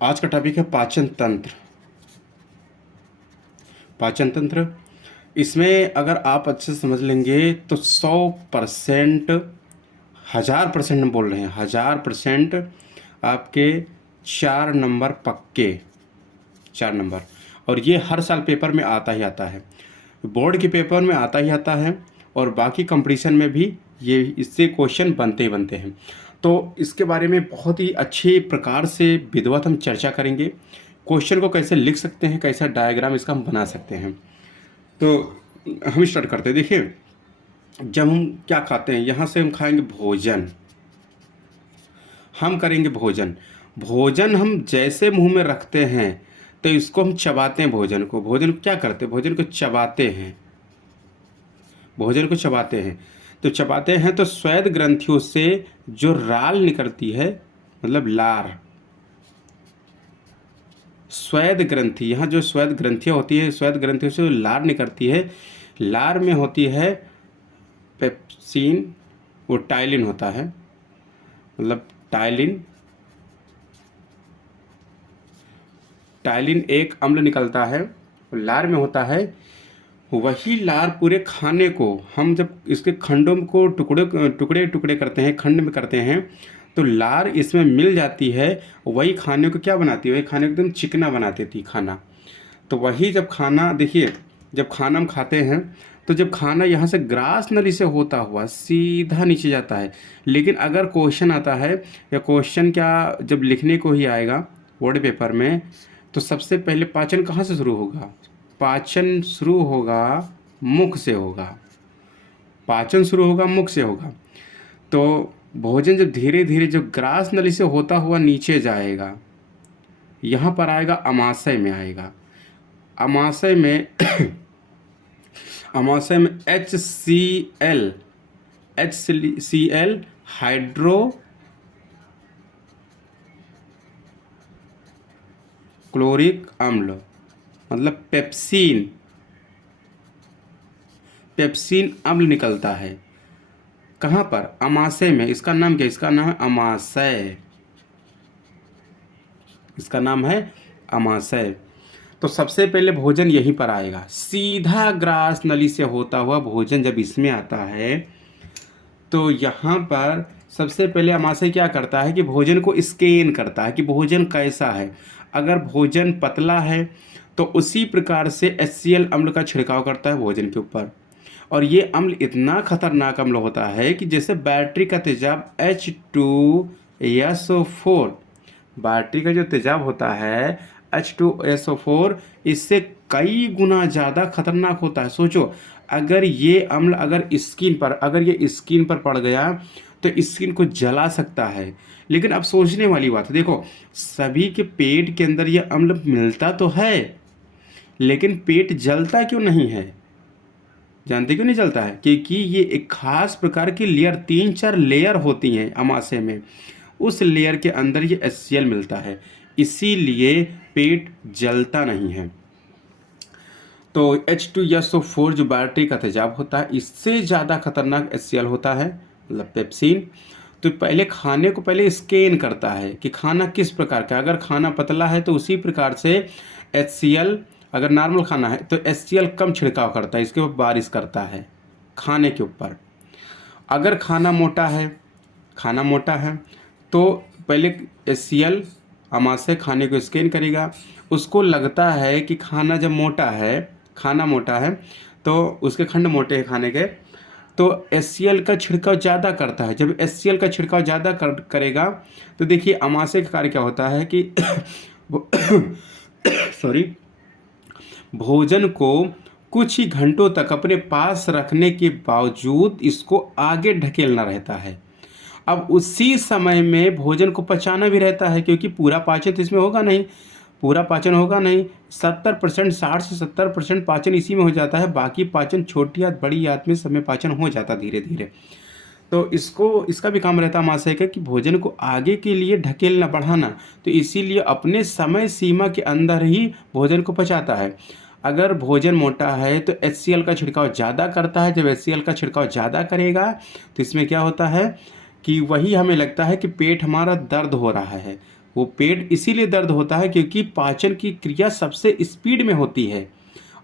आज का टॉपिक है पाचन तंत्र। पाचन तंत्र, इसमें अगर आप अच्छे से समझ लेंगे तो 100%, 1000% हम बोल रहे हैं, 1000% आपके 4 नंबर पक्के, 4 नंबर। और ये हर साल पेपर में आता ही आता है, बोर्ड के पेपर में आता ही आता है, और बाकी कंपटीशन में भी ये इससे क्वेश्चन बनते ही बनते हैं। तो इसके बारे में बहुत ही अच्छे प्रकार से विधिवत हम चर्चा करेंगे। क्वेश्चन को कैसे लिख सकते हैं, कैसा डायग्राम इसका हम बना सकते हैं। तो हम स्टार्ट करते हैं। देखिए, जब हम क्या खाते हैं, यहाँ से हम खाएंगे भोजन, हम करेंगे भोजन। भोजन हम जैसे मुंह में रखते हैं तो इसको हम चबाते हैं। भोजन को क्या करते हैं, भोजन को चबाते हैं, भोजन को चबाते हैं। तो चबाते हैं तो स्वेद ग्रंथियों से जो राल निकलती है, मतलब लार, स्वेद ग्रंथि, यहाँ जो स्वेद ग्रंथियाँ होती है, स्वेद ग्रंथियों से जो लार निकलती है, लार में होती है पेप्सिन, वो टाइलिन होता है, मतलब टाइलिन, टाइलिन एक अम्ल निकलता है, लार में होता है। वही लार पूरे खाने को हम जब इसके खंडों को टुकड़े टुकड़े करते हैं, खंड में करते हैं, तो लार इसमें मिल जाती है। वही खाने को क्या बनाती है, वही खाने को एकदम चिकना बना देती खाना। तो वही जब खाना, देखिए, जब खाना हम खाते हैं तो जब खाना यहाँ से ग्रास नली से होता हुआ सीधा नीचे जाता है। लेकिन अगर क्वेश्चन आता है, या क्वेश्चन क्या जब लिखने को ही आएगा बोर्ड पेपर में, तो सबसे पहले पाचन कहाँ से शुरू होगा, पाचन शुरू होगा मुख से होगा, पाचन शुरू होगा मुख से होगा। तो भोजन जब धीरे धीरे जब ग्रास नली से होता हुआ नीचे जाएगा, यहाँ पर आएगा, अमाशय में आएगा। अमाशय में अमाशय में HCl हाइड्रो क्लोरिक अम्ल, मतलब पेप्सिन, पेप्सिन अम्ल निकलता है। कहाँ पर, अमाशय में। इसका नाम क्या, इसका नाम है अमाशय, इसका नाम है अमाशय। तो सबसे पहले भोजन यहीं पर आएगा, सीधा ग्रास नली से होता हुआ भोजन जब इसमें आता है, तो यहाँ पर सबसे पहले अमाशय क्या करता है कि भोजन को स्कैन करता है कि भोजन कैसा है। अगर भोजन पतला है तो उसी प्रकार से HCl अम्ल का छिड़काव करता है भोजन के ऊपर। और ये अम्ल इतना खतरनाक अम्ल होता है कि जैसे बैटरी का तेजाब H2SO4, बैटरी का जो तेजाब होता है H2SO4, इससे कई गुना ज़्यादा खतरनाक होता है। सोचो, अगर ये अम्ल अगर ये स्किन पर पड़ गया तो स्किन को जला सकता है। लेकिन अब सोचने वाली बात है, देखो, सभी के पेट के अंदर ये अम्ल मिलता तो है, लेकिन पेट जलता क्यों नहीं है, जानते क्यों नहीं जलता है? क्योंकि ये एक खास प्रकार की लेयर, 3-4 लेयर होती हैं अमाशय में, उस लेयर के अंदर ये HCl मिलता है, इसीलिए पेट जलता नहीं है। तो H2SO4 जो बैटरी का तेजाब होता है, इससे ज़्यादा खतरनाक HCl होता है, मतलब पेप्सिन। तो पहले खाने को पहले स्कैन करता है कि खाना किस प्रकार का, अगर खाना पतला है तो उसी प्रकार से HCl, अगर नॉर्मल खाना है तो HCl कम छिड़काव करता है, इसके ऊपर बारिश करता है खाने के ऊपर। अगर खाना मोटा है तो पहले HCl अमाशय खाने को स्कैन करेगा, उसको लगता है कि खाना जब खाना मोटा है तो उसके खंड मोटे हैं खाने के, तो HCl का छिड़काव ज़्यादा करता है। जब HCl का छिड़काव ज़्यादा करेगा तो देखिए अमाशय का कार्य क्या होता है कि सॉरी, भोजन को कुछ ही घंटों तक अपने पास रखने के बावजूद इसको आगे ढकेलना रहता है। अब उसी समय में भोजन को पचाना भी रहता है, क्योंकि पूरा पाचन तो इसमें होगा नहीं, 70%, 60 से 70% पाचन इसी में हो जाता है। बाकी पाचन छोटी आंत बड़ी आंत में सब में पाचन हो जाता धीरे धीरे। तो इसका भी काम रहता है अमाशय का कि भोजन को आगे के लिए ढकेलना, बढ़ाना। तो इसीलिए अपने समय सीमा के अंदर ही भोजन को पचाता है। अगर भोजन मोटा है तो HCl का छिड़काव ज़्यादा करता है। जब HCl का छिड़काव ज़्यादा करेगा तो इसमें क्या होता है कि वही हमें लगता है कि पेट हमारा दर्द हो रहा है, वो पेट इसीलिए दर्द होता है क्योंकि पाचन की क्रिया सबसे स्पीड में होती है,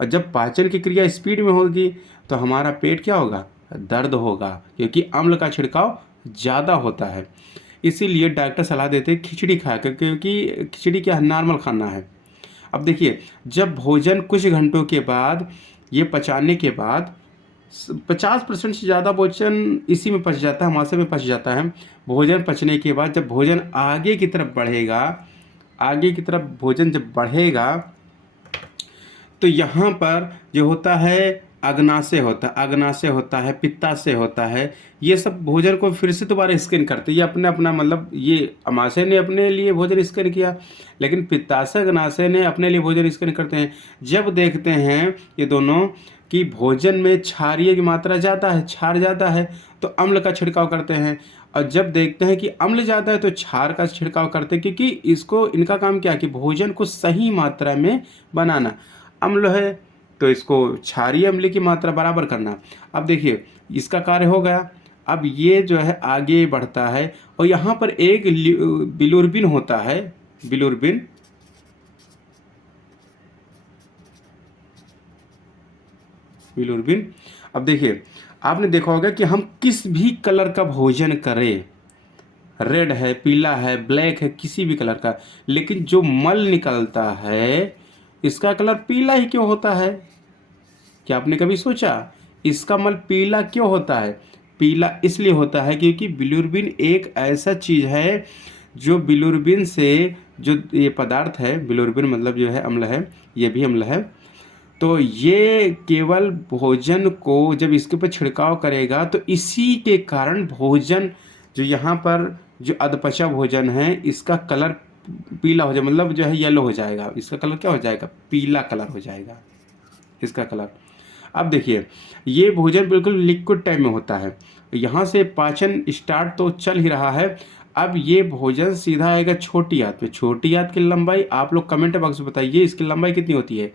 और जब पाचन की क्रिया स्पीड में होगी तो हमारा पेट क्या होगा, दर्द होगा, क्योंकि अम्ल का छिड़काव ज़्यादा होता है। इसीलिए डॉक्टर सलाह देते हैं खिचड़ी खाया कर, क्योंकि खिचड़ी क्या है, नॉर्मल खाना है। अब देखिए, जब भोजन कुछ घंटों के बाद ये पचाने के बाद 50% से ज़्यादा भोजन इसी में पच जाता है, मासे में पच जाता है। भोजन पचने के बाद जब भोजन आगे की तरफ बढ़ेगा, आगे की तरफ भोजन जब बढ़ेगा तो यहाँ पर जो होता है अग्नाशय होता है, अग्नाशय होता है, पित्ताशय होता है। ये सब भोजन को फिर से दोबारा स्कैन करते हैं। ये अपना अपना मतलब ये अमाशय ने अपने लिए भोजन स्कैन किया, लेकिन पित्ताशय अग्नाशय ने अपने लिए भोजन स्कैन करते हैं। जब देखते हैं ये दोनों कि भोजन में क्षारीय की मात्रा ज़्यादा है, क्षार ज़्यादा है, तो अम्ल का छिड़काव करते हैं। और जब देखते हैं कि अम्ल ज़्यादा है तो क्षार का छिड़काव करते हैं, क्योंकि इसको इनका काम क्या है कि भोजन को सही मात्रा में बनाना। अम्ल है तो इसको क्षारीय अम्ल की मात्रा बराबर करना। अब देखिए इसका कार्य हो गया। अब ये जो है आगे बढ़ता है और यहाँ पर एक बिलिरुबिन होता है, बिलिरुबिन। बिलिरुबिन। अब देखिए आपने देखा होगा कि हम किस भी कलर का भोजन करें, रेड है, पीला है, ब्लैक है, किसी भी कलर का, लेकिन जो मल निकलता है इसका कलर पीला ही क्यों होता है? क्या आपने कभी सोचा इसका मल पीला क्यों होता है? पीला इसलिए होता है क्योंकि बिलिरुबिन एक ऐसा चीज़ है जो बिलिरुबिन से, जो ये पदार्थ है बिलिरुबिन मतलब जो है अम्ल है, ये भी अम्ल है, तो ये केवल भोजन को जब इसके ऊपर छिड़काव करेगा तो इसी के कारण भोजन जो यहाँ पर जो अधपचा भोजन है इसका कलर पीला हो जाए, मतलब जो है येलो हो जाएगा। इसका कलर क्या हो जाएगा? पीला कलर हो जाएगा इसका कलर। अब देखिए ये भोजन बिल्कुल लिक्विड टाइप में होता है। यहाँ से पाचन स्टार्ट तो चल ही रहा है। अब ये भोजन सीधा आएगा छोटी आंत में। छोटी आंत की लंबाई आप लोग कमेंट बॉक्स में बताइए, इसकी लंबाई कितनी होती है?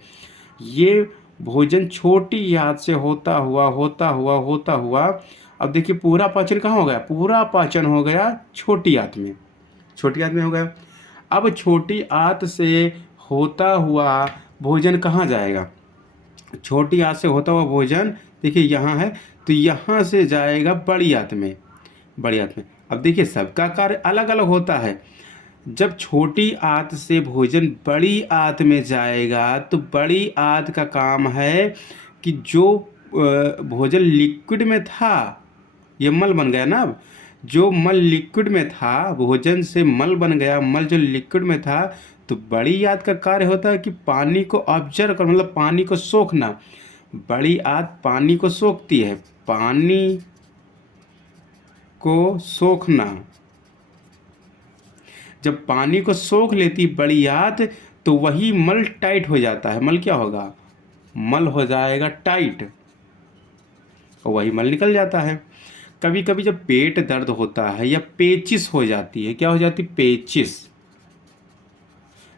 ये भोजन छोटी आंत से होता हुआ अब देखिए पूरा पाचन कहाँ हो गया? पूरा पाचन हो गया छोटी आंत में, छोटी आंत में हो गया। अब छोटी आंत से होता हुआ भोजन कहाँ जाएगा? छोटी आंत से होता हुआ भोजन देखिए यहाँ है, तो यहाँ से जाएगा बड़ी आंत में, बड़ी आंत में। अब देखिए सबका कार्य अलग अलग होता है। जब छोटी आंत से भोजन बड़ी आंत में जाएगा तो बड़ी आंत का काम है कि जो भोजन लिक्विड में था, ये मल बन गया ना। अब जो मल लिक्विड में था, भोजन से मल बन गया, मल जो लिक्विड में था, तो बड़ी आंत का कार्य होता है कि पानी को ऑब्जर्व कर, मतलब पानी को सोखना। बड़ी आंत पानी को सोखती है, पानी को सोखना। जब पानी को सोख लेती बड़ी आंत तो वही मल टाइट हो जाता है। मल क्या होगा? मल हो जाएगा टाइट और वही मल निकल जाता है। कभी कभी जब पेट दर्द होता है या पेचिस हो जाती है, क्या हो जाती? पेचिस।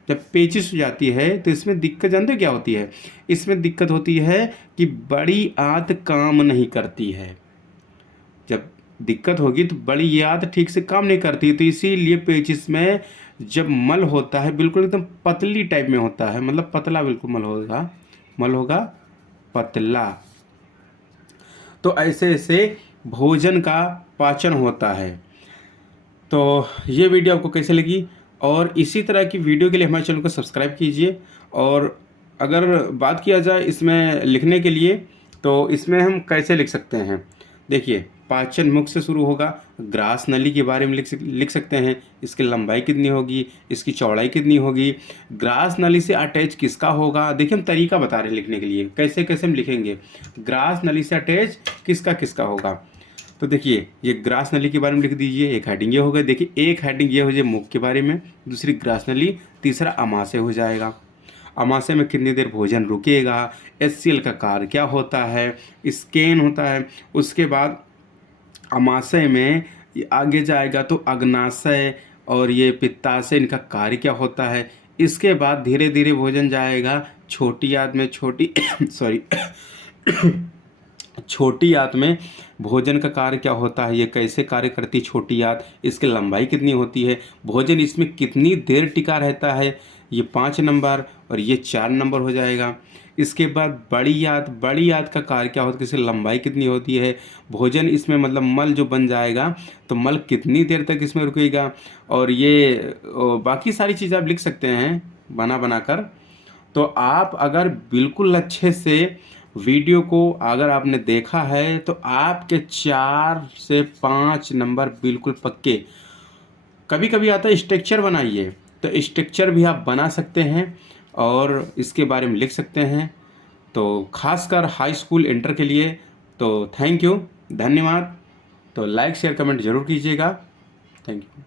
जब पेचिस हो जाती है तो इसमें दिक्कत जानते क्या होती है? इसमें दिक्कत होती है कि बड़ी आंत काम नहीं करती है। जब दिक्कत होगी तो बड़ी आंत ठीक से काम नहीं करती, तो इसीलिए पेचिस में जब मल होता है बिल्कुल एकदम पतली टाइप में होता है, मतलब पतला बिल्कुल मल होगा, मल होगा पतला। तो ऐसे ऐसे भोजन का पाचन होता है। तो ये वीडियो आपको कैसे लगी? और इसी तरह की वीडियो के लिए हमारे चैनल को सब्सक्राइब कीजिए। और अगर बात किया जाए इसमें लिखने के लिए, तो इसमें हम कैसे लिख सकते हैं? देखिए पाचन मुख से शुरू होगा, ग्रास नली के बारे में लिख सकते हैं। इसकी लंबाई कितनी होगी, इसकी चौड़ाई कितनी होगी, ग्रास नली से अटैच किसका होगा। देखिए हम तरीका बता रहे हैं लिखने के लिए, कैसे कैसे हम लिखेंगे। ग्रास नली से अटैच किसका किसका होगा। तो देखिए ये ग्रास नली के बारे में लिख दीजिए, एक हेडिंग ये हो गई। देखिए एक हेडिंग ये हो जाए मुख के बारे में, दूसरी ग्रास नली, तीसरा अमाशय हो जाएगा। अमाशय में कितनी देर भोजन रुकेगा, HCl का कार्य क्या होता है, स्कैन होता है। उसके बाद अमाशय में आगे जाएगा तो अग्नाशय और ये पित्ताशय, इनका कार्य क्या होता है। इसके बाद धीरे धीरे भोजन जाएगा छोटी आंत में, छोटी सॉरी छोटी आंत में भोजन का कार्य क्या होता है, ये कैसे कार्य करती है छोटी आंत, इसकी लंबाई कितनी होती है, भोजन इसमें कितनी देर टिका रहता है, ये 5 नंबर और ये 4 नंबर हो जाएगा। इसके बाद बड़ी आंत का कार्य क्या होता है, इसकी लंबाई कितनी होती है, भोजन इसमें मतलब मल जो बन जाएगा तो मल कितनी देर तक इसमें रुकेगा, और ये बाकी सारी चीज़ें आप लिख सकते हैं बना कर। तो आप अगर बिल्कुल अच्छे से वीडियो को अगर आपने देखा है तो आपके 4 से 5 नंबर बिल्कुल पक्के। कभी कभी आता है स्ट्रक्चर बनाइए, तो स्ट्रक्चर भी आप बना सकते हैं और इसके बारे में लिख सकते हैं, तो खासकर हाई स्कूल इंटर के लिए। तो थैंक यू, धन्यवाद। तो लाइक शेयर कमेंट ज़रूर कीजिएगा। Thank you.